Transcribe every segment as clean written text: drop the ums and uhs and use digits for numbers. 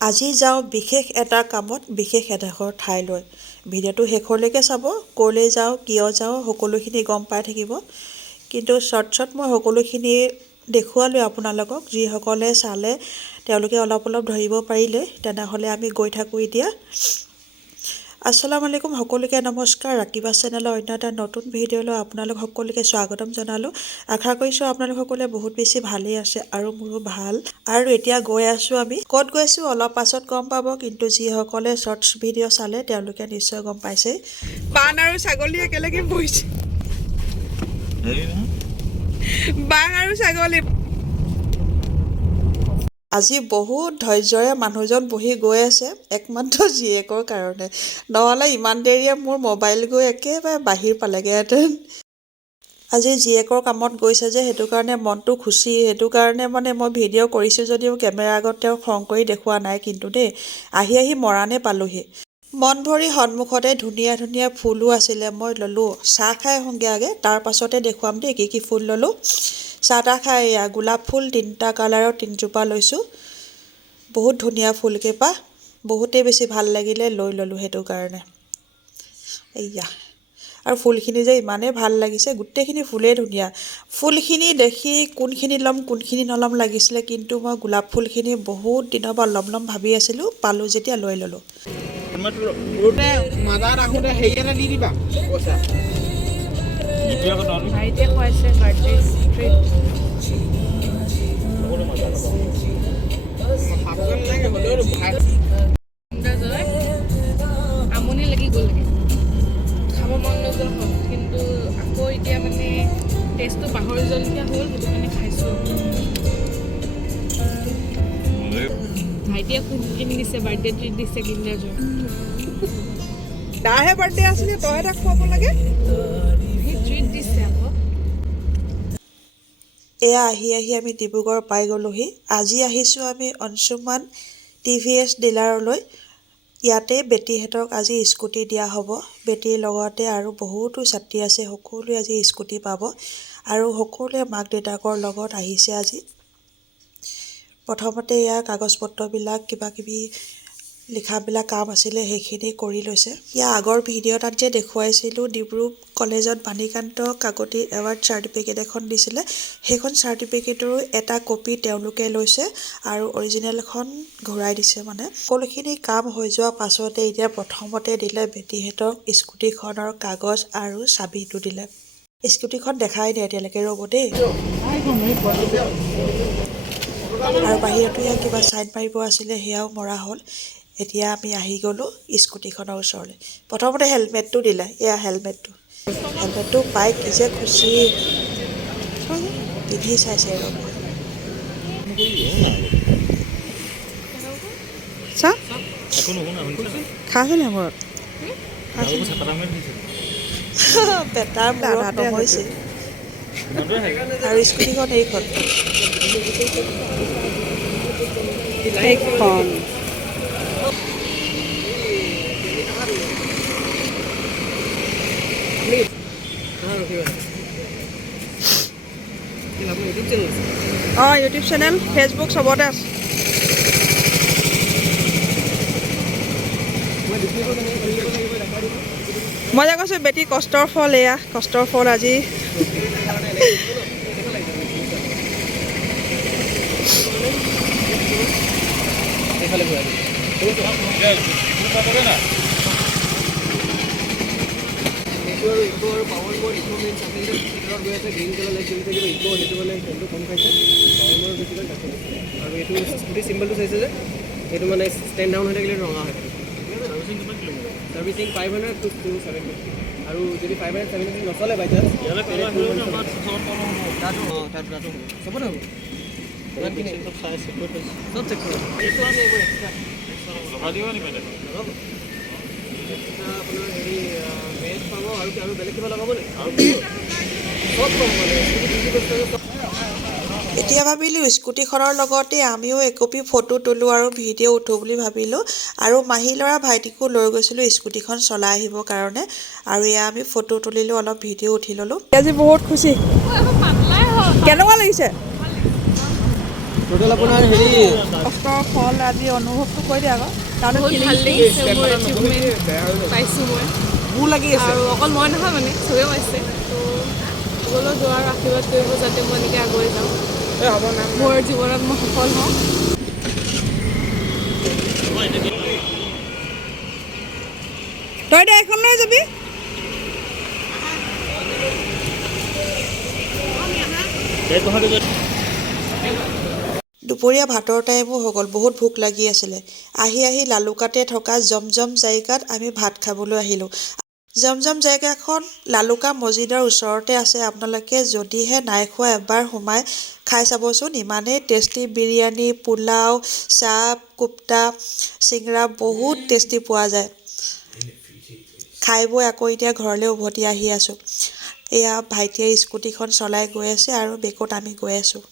আজি যাওঁ বিশেষ এটা কামত বিশেষ এডোখৰ ঠাইলৈ। ভিডিঅ'টো শেষলৈকে চাব, ক'লৈ যাওঁ কিয় যাওঁ সকলোখিনি গম পাই থাকিব। কিন্তু শ্বৰ্টছত মই সকলোখিনি দেখুৱালোঁ আপোনালোকক। যিসকলে চালে তেওঁলোকে অলপ অলপ ধৰিব পাৰিলে। তেনেহ'লে আমি গৈ থাকোঁ এতিয়া। আসসালামু আলাইকুম, সকলোকে নমস্কাৰ। ৰাকিবা চেনেলৰ অন্য এটা নতুন ভিডিঅ'লৈ আপোনালোক সকলোকে স্বাগতম জনালোঁ। আশা কৰিছোঁ আপোনালোক সকলোৱে বহুত বেছি ভালেই আছে আৰু মোৰো ভাল। আৰু এতিয়া গৈ আছোঁ আমি। ক'ত গৈছোঁ অলপ পাছত গম পাব, কিন্তু যিসকলে শ্বৰ্টছ ভিডিঅ' চালে তেওঁলোকে নিশ্চয় গম পাইছে। বান আৰু ছাগলী একেলগে বহিছে। বাঘ আৰু ছাগলী। আজি বহুত ধৈৰ্যৰে মানুহজন বহি গৈ আছে, একমাত্ৰ জীয়েকৰ কাৰণে। নহ'লে ইমান দেৰিয়ে মোৰ মোবাইল গৈ একেবাৰে বাহিৰ পালেগৈহেঁতেন। আজি জীয়েকৰ কামত গৈছে যে সেইটো কাৰণে মনটো খুচি। সেইটো কাৰণে মানে মই ভিডিঅ' কৰিছোঁ যদিও কেমেৰাৰ আগত তেওঁ খং কৰি দেখুওৱা নাই কিন্তু দেই। আহি মৰাণে পালোহি। মন ভৰি সন্মুখতে ধুনীয়া ধুনীয়া ফুলো আছিলে, মই ল'লোঁ। চাহ খাই আহোঁগৈ আগে, তাৰ পাছতে দেখুৱাম দেই কি ফুল ল'লোঁ। চাহ তাহ খাই এয়া গোলাপ ফুল 3টা কালাৰৰ 3জোপা লৈছোঁ। বহুত ধুনীয়া ফুলকেইপাহ, বহুতেই বেছি ভাল লাগিলে, লৈ ল'লোঁ সেইটো কাৰণে। এয়া আৰু ফুলখিনি যে ইমানেই ভাল লাগিছে, গোটেইখিনি ফুলেই ধুনীয়া। ফুলখিনি দেখি কোনখিনি ল'ম কোনখিনি নল'ম লাগিছিলে, কিন্তু মই গোলাপ ফুলখিনি বহুত দিনৰ পৰা ল'ম ভাবি আছিলোঁ। পালোঁ যেতিয়া লৈ ল'লোঁ। মাজাত আহোঁতে হেৰি এটা দি দিবা পইচা। ভাইটিয়ে খুৱাইছে বাৰ্থডে ট্ৰিট। আমনি লাগি গ'লগে, খাব মন নগ'ল হ'ল, কিন্তু আকৌ এতিয়া মানে টেষ্টটো পাহৰি যোৱালৈকে হ'ল, সেইটো কাৰণে খাইছোঁ। ভাইটিয়ে কিনি দিছে, বাৰ্থডে ট্ৰিট দিছে কিণ্ডাৰ জয়। তাৰহে বাৰ্থডে আছিলে, তইহে তাক খুৱাব লাগে। সি ট্ৰিট দিছে আকৌ। এয়া আহি আমি ডিব্ৰুগড় পাই গ'লোহি। আজি আহিছোঁ আমি অংশুমান TVS ডিলাৰলৈ। ইয়াতে বেটীহঁতক আজি স্কুটি দিয়া হ'ব। বেটীৰ লগতে আৰু বহুতো ছাত্ৰী আছে, সকলোৱে আজি স্কুটি পাব। আৰু সকলোৱে মাক দেউতাকৰ লগত আহিছে আজি। প্ৰথমতে ইয়াৰ কাগজ পত্ৰবিলাক কিবাকিবি লিখাবিলাক কাম আছিলে, সেইখিনি কৰি লৈছে। ইয়াৰ আগৰ ভিডিঅ' এটাত যে দেখুৱাইছিলোঁ ডিব্ৰু কলেজত বাণীকান্ত কাকতি এৱাৰ্ড চাৰ্টিফিকেট এখন দিছিলে, সেইখন চাৰ্টিফিকেটৰো এটা কপি তেওঁলোকে লৈছে আৰু অৰিজিনেলখন ঘূৰাই দিছে। মানে সকলোখিনি কাম হৈ যোৱাৰ পাছতে এতিয়া প্ৰথমতে দিলে বেটীহঁতক স্কুটিখনৰ কাগজ আৰু চাবিটো দিলে। স্কুটিখন দেখাই নাই এতিয়ালৈকে, ৰ'ব দেই। আৰু বাহিৰতো ইয়াৰ কিবা চাইন মাৰিব আছিলে, সেয়াও মৰা হ'ল। এতিয়া আমি আহি গ'লোঁ স্কুটিখনৰ ওচৰলৈ। প্ৰথমতে হেলমেটটো দিলে, এয়া হেলমেটটো পাই কি যে খুচি। পিন্ধি চাইছে ৰ'ব। চা খাইছে নে ঘৰত? বেটাৰ মূৰত নহৈছে। আৰু স্কুটিখন এইখন। এইখন ইউটিউব চেনেল, ফেচবুক চবতে আছে। মই যে কৈছোঁ বেটি কষ্টৰ ফল, এয়া কষ্টৰ ফল আজি। আৰু এইটো স্কুটি চিম্বলটো চাইছে যে, সেইটো মানে ষ্টেণ্ড ডাউন হৈ থাকিলে ৰঙা হয়। Servicing 500 to 750। আৰু যদি 500 750 নচলে বাই চান্স, চবতে হ'ব। চব চেক কৰিব। আপোনাৰ হেৰি মেচ পাব আৰু বেলেগ কিবা লগাব নেকি? চব পাব মানে এতিয়া ভাবিলোঁ স্কুটিখনৰ লগতে আমিও একপি ফটো তোলোঁ আৰু ভিডিঅ' উঠোঁ বুলি ভাবিলোঁ। আৰু মাহী ল'ৰা ভাইটিকো লৈ গৈছিলোঁ স্কুটিখন চলাই আহিবৰ কাৰণে। আৰু এয়া আমি ফটো তুলিলোঁ, অলপ ভিডিঅ' উঠি ল'লোঁ। আজি বহুত খুচি। কেনেকুৱা লাগিছে? টোটেল আপোনাৰ হেৰি কষ্টৰ ফল আজি অনুভৱটো কৰি দিয়া আকৌ তাৰমানে বহুত ভাল লাগিছে মোৰ এচিভমেণ্ট পাইছোঁ মই বু লাগি আছে আৰু অকল মই নহয় মানে চবেই পাইছে তো সকলো যোৱাৰ আশীৰ্বাদ কৰিব যাতে মই এনেকৈ আগুৱাই যাওঁ এই হ'ব নাম মোৰ জীৱনত মই সফল হওঁ তই এতিয়া এখন লৈ যাবি দুপৰীয়া ভাতৰ টাইমো হৈ গ'ল, বহুত ভোক লাগি আছিলে। আহি লালুকাতে থকা জমজম জায়গাত আমি ভাত খাবলৈ আহিলোঁ। জমজম জায়গাখন লালুকা মছজিদৰ ওচৰতে আছে। আপোনালোকে যদিহে নাই খোৱা এবাৰ সোমাই খাই চাবচোন। ইমানেই টেষ্টি বিৰিয়ানী, পোলাও, চাপ, কোপ্তা, চিংৰা বহুত টেষ্টি পোৱা যায়। খাই বৈ আকৌ এতিয়া ঘৰলৈ উভতি আহি আছোঁ। এয়া ভাইটিয়ে স্কুটিখন চলাই গৈ আছে আৰু বেগত আমি গৈ আছোঁ।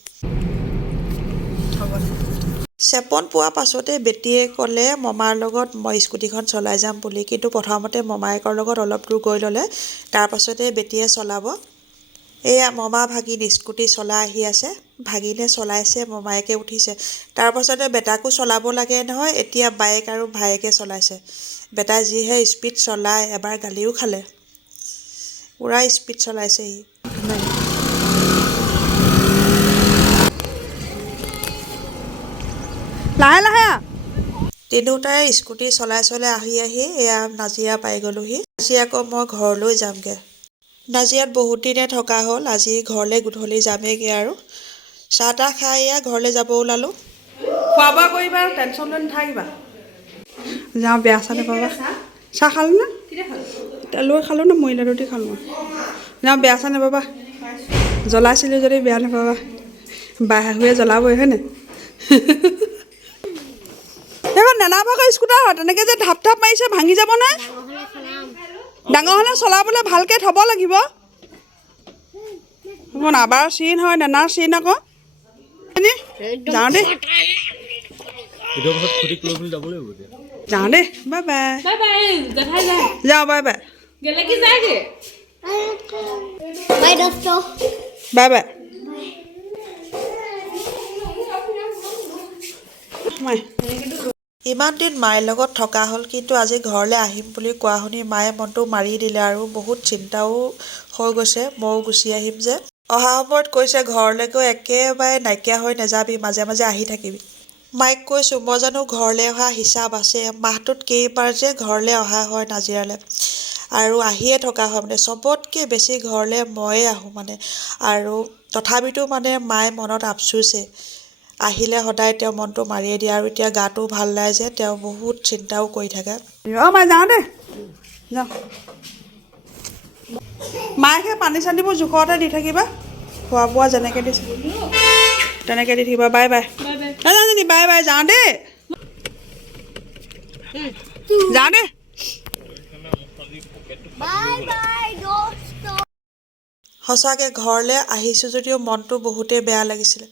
চেপন পোৱাৰ পাছতে বেটীয়ে ক'লে মমাৰ লগত মই স্কুটিখন চলাই যাম বুলি, কিন্তু প্ৰথমতে মমায়েকৰ লগত অলপ দূৰ গৈ ল'লে, তাৰপাছতে বেটীয়ে চলাব। এয়া মমা ভাগিন স্কুটি চলাই আহি আছে। ভাগিনে চলাইছে, মমায়েকে উঠিছে। তাৰপাছতে বেটাকো চলাব লাগে নহয়, এতিয়া বাইক আৰু ভায়েকে চলাইছে। বেটাই যিহে স্পীড চলায়, এবাৰ গালিও খালে। পূৰা স্পীড চলাইছে সি। লাহে লাহে তিনিওটাই স্কুটি চলাই আহি এয়া নাজিৰা পাই গ'লোহি। আজি আকৌ মই ঘৰলৈ যামগৈ। নাজিৰাত বহুত দিনে থকা হ'ল, আজি ঘৰলৈ গধূলি যামেগৈ আৰু। চাহ তাহ খাই এয়া ঘৰলৈ যাব ওলালোঁ। খোৱা বোৱা কৰিবা, টেনশ্যন লৈ নাথাকিবা। যাওঁ, বেয়া চাহ নাপাবা। চাহ খালোঁ না লৈ খালোঁ না মৰিলা ৰুটি খালোঁ। যাওঁ, বেয়া চাহ নাপাবা। জ্বলাইছিলোঁ যদি বেয়া নাপাবা। বাই শাহুৱে জ্বলাবই হয়নে? এইখন নেনাভাগৰ স্কুটাৰ হয়, তেনেকৈ যে ধাপ ধাপ মাৰিছে ভাঙি যাব নহয়। ডাঙৰ হ'লে চলাবলৈ ভালকৈ থ'ব লাগিব। আবাৰ চিন হয়, নেনাৰ চিন আকৌ। যাওঁ দেই, যাওঁ দেই, বাই বাই। যাওঁ, বাই বাই, বাই বাই। ইমান দিন মায়ে লগত থকা হ'ল, কিন্তু আজি ঘৰলৈ আহিম বুলি কোৱা শুনি মায়ে মনটো মাৰি দিলে আৰু বহুত চিন্তাও হৈ গৈছে। ময়ো গুচি আহিম যে। অহা সময়ত কৈছে ঘৰলৈ গৈ একেবাৰে নাইকিয়া হৈ নাযাবি, মাজে মাজে আহি থাকিবি। মাইক কৈছোঁ, মই জানো ঘৰলৈ অহা হিচাপ আছে? মাহটোত কেইবাৰ যে ঘৰলৈ অহা হয় নাজিৰালৈ, আৰু আহিয়ে থকা হয় মানে। চবতকৈ বেছি ঘৰলৈ ময়ে আহোঁ মানে। আৰু তথাপিতো মানে মায়ে মনত আফচোচে। আহিলে সদায় তেওঁ মনটো মাৰিয়ে দিয়ে, আৰু এতিয়া গাটো ভাল নাই যে তেওঁ বহুত চিন্তাও কৰি থাকে। মাই যাওঁ দেই, যাওঁ। মায়ে সেই পানী চানীবোৰ জোখতে দি থাকিবা। খোৱা বোৱা যেনেকৈ দিছে তেনেকৈ দি থাকিবা। বাই বাই, বাই বাই, যাওঁ দেই, যাওঁ দেই। সঁচাকৈ ঘৰলৈ আহিছোঁ যদিও মনটো বহুতেই বেয়া লাগিছিলে।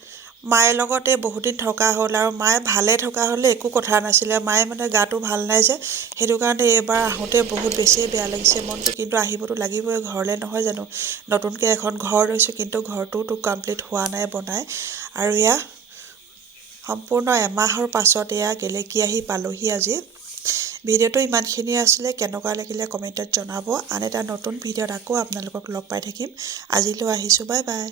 মায়ে লগতে বহুতদিন থকা হ'ল, আৰু মায়ে ভালে থকা হ'লে একো কথা নাছিলে। মায়ে মানে গাটো ভাল নাই যে, সেইটো কাৰণে এইবাৰ আহোঁতে বহুত বেছিয়ে বেয়া লাগিছে মনটো। কিন্তু আহিবতো লাগিবই ঘৰলৈ, নহয় জানো। নতুনকৈ এখন ঘৰ লৈছোঁ, কিন্তু ঘৰটোতো কমপ্লিট হোৱা নাই বনাই। আৰু এয়া সম্পূৰ্ণ এমাহৰ পাছত এয়া গেলেকী আহি পালোহি আজি। ভিডিঅ'টো ইমানখিনিয়ে আছিলে। কেনেকুৱা লাগিলে কমেণ্টত জনাব। আন এটা নতুন ভিডিঅ'ত আকৌ আপোনালোকক লগ পাই থাকিম। আজিলৈ আহিছোঁ, বাই বাই।